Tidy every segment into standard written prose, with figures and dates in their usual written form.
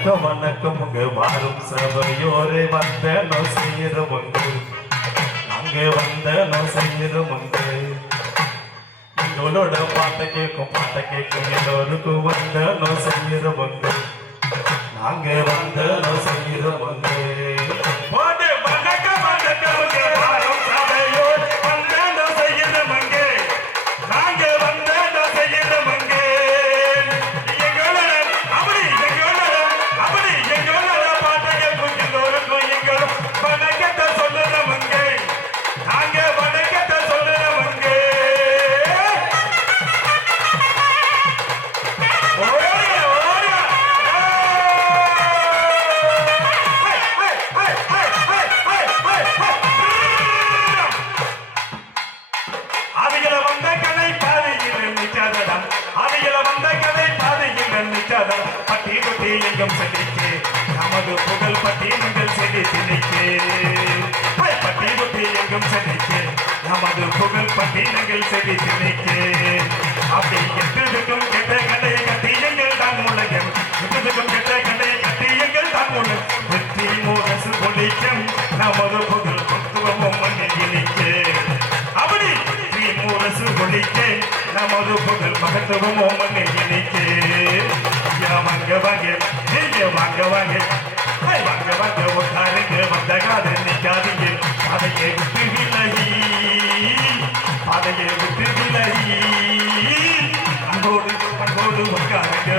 வணக்கம் வணக்கம் உங்க வாரும் சபையோரே வந்தனோ செய்யறவங்க நாங்க வந்தனோ செய்யறவங்க எங்களோட பாட்ட கேட்கும் எல்லோருக்கும் வந்தனோ செய்யறவங்க நாங்க வந்தனோ செய்யறவங்க பட்டி கொட்டி எங்கும் செடிக்கு நமது புகழ் பட்டி நீங்கள் செடி திணைக்கு பட்டி கொட்டி எங்கும் செடிக்கு நமது புகழ் பட்டி நீங்கள் செடி திணைக்கு அப்படி எட்டுக்கும் கெட்ட கடையை கட்டி எங்கள் தான் உலகம் எட்டுக்கும் கெட்ட கடையை கட்டி எங்கள் தான் உலகம் வெற்றி முரசு ஒழிக்கும் நமது புகழ் பக்குவமும் மண்ணிக்கு அப்படி வெற்றி முரசு ஒழிக்க நமது புகழ் மகத்துவமும் மண்ணிக்கு வாங்க வாங்க நீங்க வாங்க வாங்க வாங்க வாங்க உட்காருங்க வந்த காது நிக்காதீங்க பாதையை விட்டு விலகி அங்கோடு அங்கோடு உட்காருங்க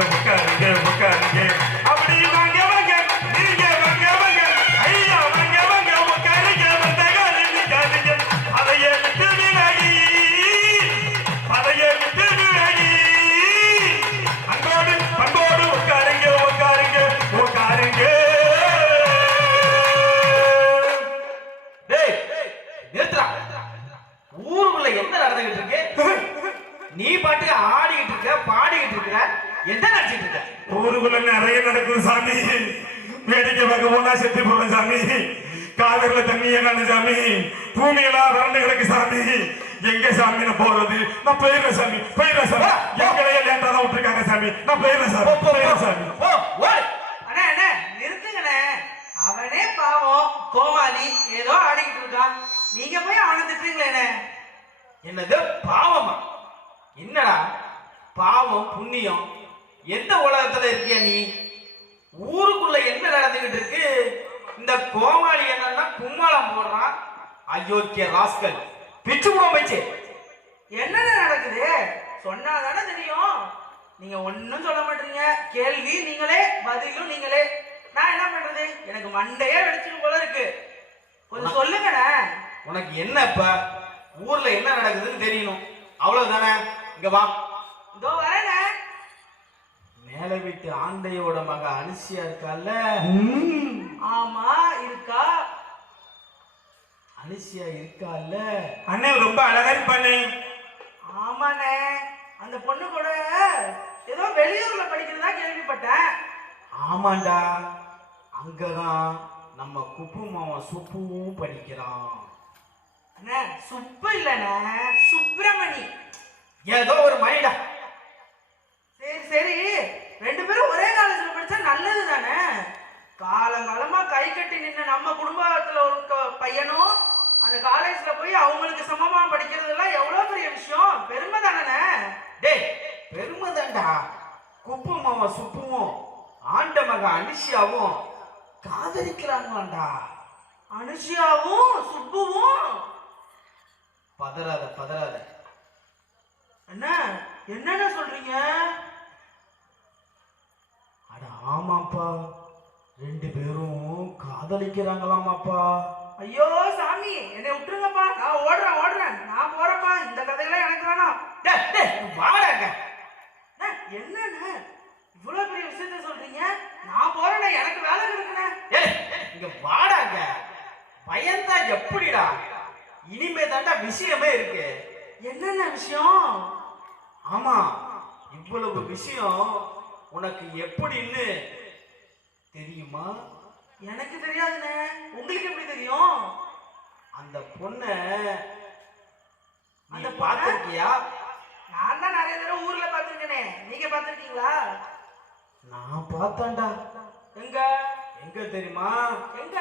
அப்படி வாங்க வாங்க நீங்க வாங்க வாங்க ஐயா வாங்க வாங்க உட்காருங்க வந்த காது நிக்காதீங்க பாதையை விட்டு விலகி அங்கோடு அங்கோடு உட்காருங்க ஊருக்குள்ள என்ன நடந்துகிட்டு இருக்கு? நீ பாட்டுக்கு ஆடிக்கிட்டு இருக்க பாடிக்கிட்டு இருக்க என்ன நினைச்சிட்டு இருக்க? ஊருக்குள்ள நிறைய நடக்குது சாமி. வேடிக்கை பார்க்க போனா செத்து போன சாமி. காவிரில தண்ணி என்ன சாமி, பூமியெல்லாம் வறண்டு கிடக்கு சாமி. எங்க சாமி நான் போறது? நான் போயிடுறேன் சாமி. எங்களையே லேட்டா தான் விட்டுருக்காங்க சாமி. நான் போயிடுறேன் சாமி. அண்ணே அண்ணே நிறுத்துங்கண்ணே. அவனே பாவம் கோமாளி ஏதோ ஆடிக்கிட்டு இருக்கான், நீங்க போய் அவனை திட்டுறீங்களே. என்னது பாவமா? என்னடா பாவம் புண்ணியம் எந்த உலகத்துல இருக்கியா நீ? ஊருக்குள்ள என்ன நடந்துகிட்டு இருக்கு? இந்த கோமாளி என்னன்னா கும்மாளம் போடுறான். அயோக்கிய ராஸ்கல் பிச்சு கூட போயிச்சு. என்னென்ன நடக்குது சொன்னாதானே தெரியும். நீங்க ஒன்னும் சொல்ல மாட்டீங்க. கேள்வி நீங்களே, பதிலும் நீங்களே. நான் என்ன பண்றது? எனக்கு மண்டையே வெடிச்சிட்டு போல இருக்கு. கொஞ்சம் சொல்லுங்கண்ணே. உனக்கு என்ன இப்ப ஊர்ல என்ன நடக்குதுன்னு தெரியணும், அவ்வளவுதானே. இங்க வா. இதோ வரேண்ணே. மேல வீட்டு ஆண்டையோட மக அனுசியா இருக்கால? ஆமா இருக்கா. அனுசியா இருக்கால? அண்ணே ரொம்ப அழகா இருப்பானே. ஆமாண்ணே, அந்த பொண்ணு கூட ஏதோ வெளியூர்ல படிக்கிறதா கேள்விப்பட்டேன். ஆமாண்டா, அங்கதான் நம்ம குப்பு மாவன் சுப்புவும் படிக்கிறான். அண்ணே சுப்பு இல்லண்ணே, சுப்பிரமணி ஏதோ ஒரு மணிடா. சரி சரி, ரெண்டு பேரும் ஒரே காலேஜ்ல படிச்சா நல்லது தானே. காலங்காலமா கை கட்டி நின்ன நம்ம குடும்பத்துல ஒரு பையனும் அந்த காலேஜ்ல போய் அவங்களுக்கு சமமா படிக்கிறதெல்லாம் எவ்வளவு பெரிய விஷயம். பெருமை தானே. டேய் பெருமை தான்டா. குப்பு மாவன் சுப்புவும் ஆண்ட மக அனுஷியாவும் காதலிக்கிறாங்களாண்டா. அனுஷியாவும் சுப்புவும்? பதறாத. என்ன என்னென்ன சொல்றீங்க? அட ஆமாப்பா, ரெண்டு பேரும் காதலிக்கிறாங்களாமாப்பா. ஐயோ சாமி, என்னை விட்டுருங்கப்பா. நான் ஓடுறேன். நான் போறேன்ப்பா. இந்த கதையெல்லாம் எனக்கு வேணாம். வாடாங்க. என்னன்னு இவ்வளவு பெரிய விஷயத்த சொல்றீங்க? நான் போறேன், எனக்கு வேலை இருக்குண்ணே. இங்க வாடாங்க. பயந்தா எப்படிடா? இனிமே தாண்டா விஷயமே இருக்கு. என்னென்ன விஷயம்? ஆமா, இவ்வளவு விஷயம் உனக்கு எப்படின்னு தெரியுமா? எனக்கு தெரியாதுண்ணே. உங்களுக்கு எப்படி தெரியும்? அந்த பொண்ணை அந்த பார்த்திருக்கியா? நான் தான் நிறைய தடவை ஊர்ல பார்த்திருக்கேனே. நீங்க பார்த்திருக்கீங்களா? நான் பார்த்தான்டா. எங்க எங்க தெரியுமா? எங்க?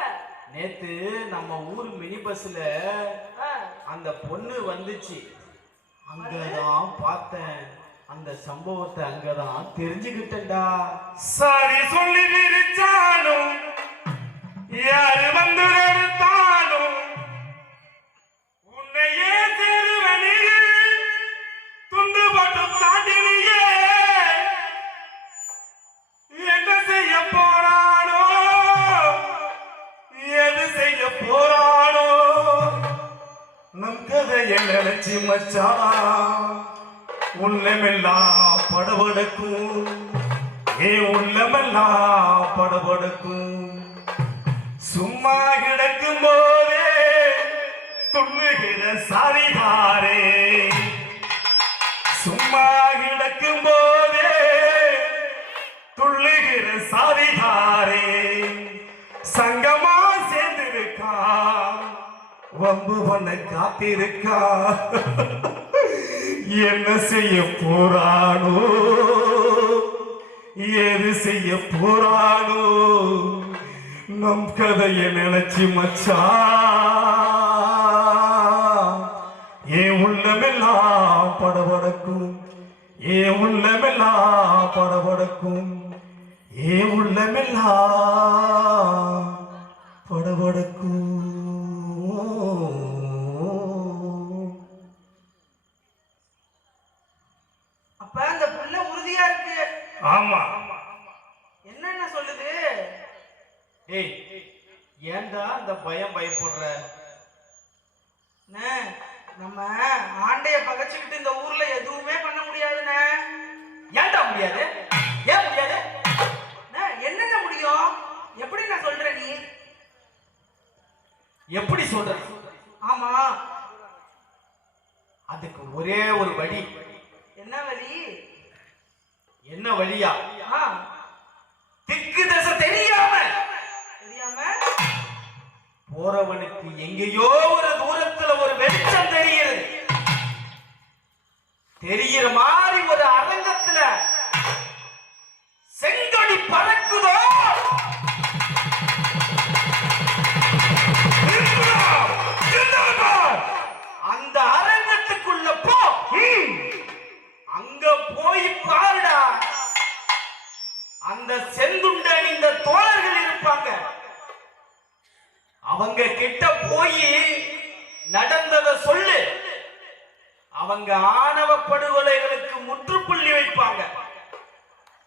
நேத்து நம்ம ஊர் மினி பஸ்ல அந்த பொண்ணு வந்துச்சு. அங்கதான் பார்த்தேன். அந்த சம்பவத்தை அங்கதான் தெரிஞ்சுக்கிட்டேன்டா. சாரி சொல்லி விரிச்சாலும் யாரு வந்து எடுத்தாலும் உன்னையே திருவனியே துண்டு போட்டு தாண்டினியே என்ன செய்ய போறானோ எது செய்ய போறானோ நம் கதையை நினைச்சு மச்சான் உள்ளமெல்லாம் படபடக்கும் உள்ளமெல்லாம் படபடக்கும் சும்மா கிடக்கும் போதே துள்ளுகிற சாரிகாரே சும்மா கிடக்கும் போதே துள்ளுகிற சாரிகாரே சங்கமா சேர்ந்திருக்கா வம்பு பண்ண காத்திருக்கா என்ன செய்ய போறானோ ஏது செய்ய போறானோ நம் கதையை நினைச்சு மச்சான் ஏன் உள்ளமெல்லாம் படபடக்கும் ஏன் உள்ளமெல்லாம் படபடக்கும் ஏன் உள்ளமெல்லாம் படபடக்கும். அப்ப அந்த புள்ள உறுதியா இருக்கு. ஆமா. என்னென்ன சொல்லுது? ஏய், ஏன்டா அந்த பயப்படுற? நம்ம ஆண்டைய பகைச்சுக்கிட்டு இந்த ஊர்ல எதுவுமே பண்ண முடியாதுண்ணே. ஏன்டா முடியாது? ஏன் முடியாது? என்னென்ன முடியும்? எப்படி நான் சொல்ற? நீ எப்படி சொல்ற? ஆமா, அதுக்கு ஒரே ஒரு வழி. என்ன வழி? என்ன வழியா? திக்கு தசை தெரியாம போறவனுக்கு எங்கேயோ ஒரு தூரத்துல ஒரு வெளிச்சம் தெரிகிறது. தெரிகிற மாதிரி ஒரு அரங்கத்துல செங்கொடி பறக்குதோ, அந்த அரங்கத்துக்குள்ள போ. அங்க போய் பாருடா, அந்த செந்துண்ட இந்த தோழர்கள் இருப்பாங்க. அவங்க கிட்ட போய் நடந்ததை சொல்லு. அவங்க ஆணவ படுகொலைகளுக்கு முற்றுப்புள்ளி வைப்பாங்க.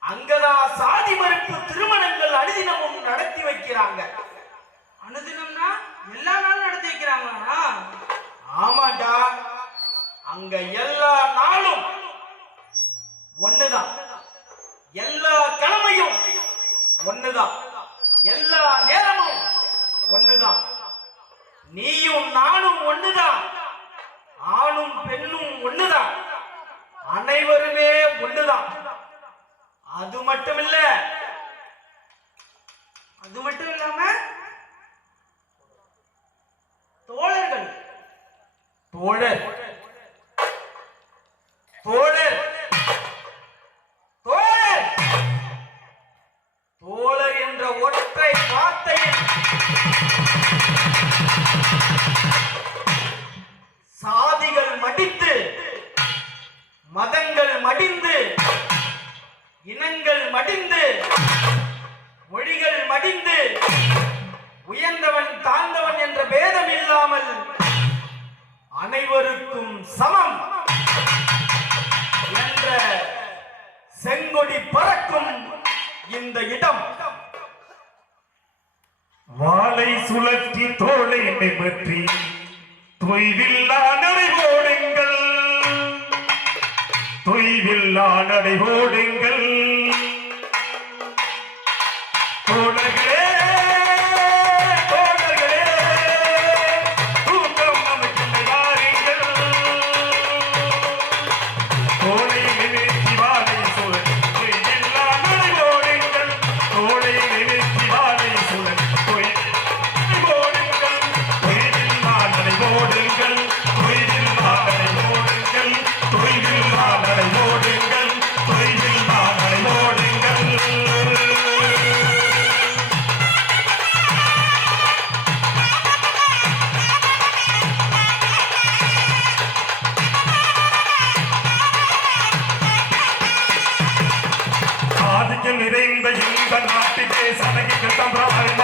அங்கதான் சாதி மறுப்பு திருமணங்கள் அனுதினமும் நடத்தி வைக்கிறாங்க. அனுதினம்னா எல்லா நாளும் நடத்தி வைக்கிறாங்களா? ஆமாண்டா, அங்க எல்லா நாளும் ஒண்ணுதான், எல்லா கிழமையும் ஒண்ணுதான், எல்லா நேரமும் ஒண்ணுதான். நீயும் நானும் ஒண்ணுதான், ஆணும் பெண்ணும் ஒண்ணுதான், அனைவருமே ஒண்ணுதான். அது மட்டும் இல்லாம தோழர்கள், தோழர் தோழர் தோழர் தோழர் என்ற ஒற்றை வார்த்தையில் சாதிகள் மடித்து, மதங்கள் மடிந்து, இனங்கள் மடிந்து, மொழிகள் மடிந்து, உயர்ந்தவன் தாழ்ந்தவன் என்ற பேதம் இல்லாமல் அனைவருக்கும் சமம் என்ற செங்கொடி பறக்கும் இந்த இடம். வாளை சுழற்றி தோளை நிமிர்த்தி தொய்வில்லா நடைபோடுங்கள், தொய்வில்லா நடைபோடுங்கள் தோழர்களே, தோழர்களே, தூக்கம் நமக்கு வாருங்கள். தோளை நிமிர்த்தி வாளை சுழற்றி தொய்வில்லா நடைபோடுங்கள், தோளை நிமிர்த்தி வாளை சுழற்றி தொய்வில்லா நடைபோடுங்கள், தொய்வில்லா நடைபோடுங்கள், தொய்வில்லா நடைபோடுங்கள், தொய்வில்லா நடைபோடுங்கள். நிறைந்த இந்த நாட்டிலே சடங்குகள் தம்பராய்